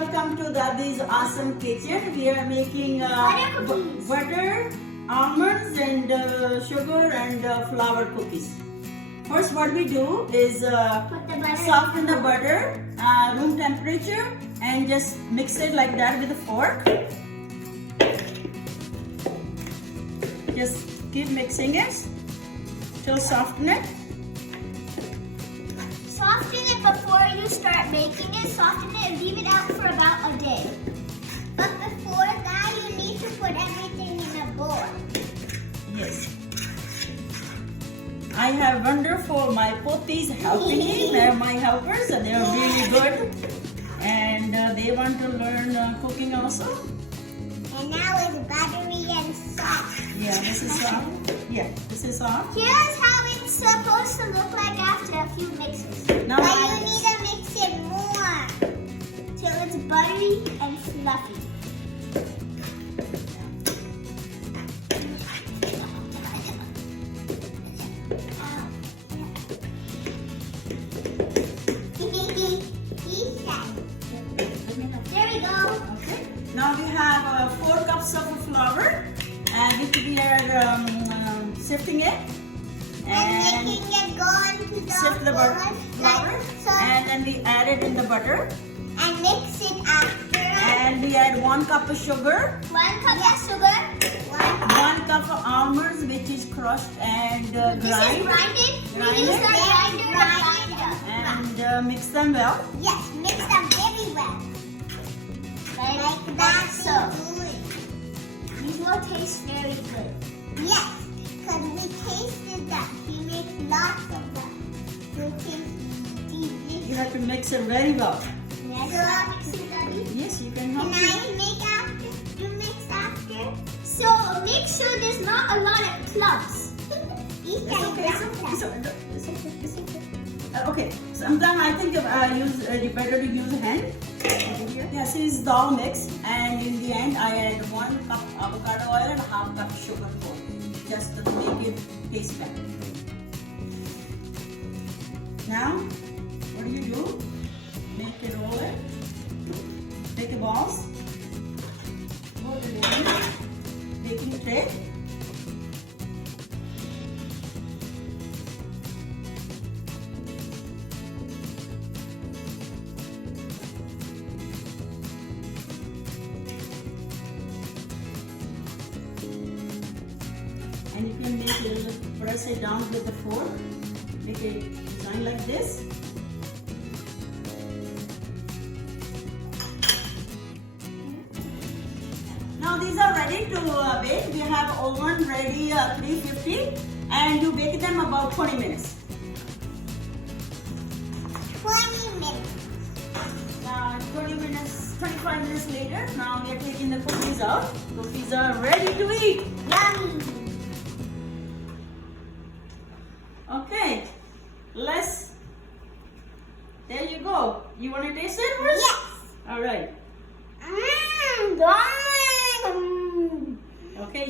welcome to Dadi's awesome kitchen. We are making butter, almonds and sugar and flour cookies. First what we do is soften the butter, room temperature, and just mix it like that with a fork. Just keep mixing it till soften it. Soften it before you start making it. Soften it and leave it out for about a day. But before that, you need to put everything in a bowl. Yes. I have wonderful, my potties helping me. They're my helpers and they're really good. And they want to learn cooking also. And now it's buttery and soft. Yeah, this is soft. Yeah, this is soft. Here's how it's supposed to look like after a few mixes. Now but you need to mix it more till it's buttery and fluffy. There we go. Okay. Now we have 4 cups of flour, and we are sifting it. And making it go into the sift the flour, and then we add it in the butter. And mix it after. And we add 1 cup of sugar. 1 cup of sugar. 1 cup of almonds, which is crushed and This is grind. grinded. Grind We use it. the grinder. And mix them well. Yes, mix them very well. Like that. So these will taste very good. Yes, because we tasted them. We make lots of them. They taste delicious. You have to mix it very well. Yes, Yes, you can and help me. I make after. You mix after. So make sure there's not a lot of clumps. It's okay. Okay, sometimes I think you better to use hand. This is dal mix, and in the end I add 1 cup avocado oil and 1/2 cup sugar for it, just to make it taste better. Now, what do? Make it roll it. Take the balls. Put it in baking tray. And you can make it, press it down with the fork, make a design like this. Now these are ready to bake. We have oven ready 350, and you bake them about 20 minutes. 20 minutes. 25 minutes later, now we are taking the cookies out. Cookies are ready to eat. Yummy. Okay, there you go. You want to taste it first? Yes. All right. Yummy. Okay,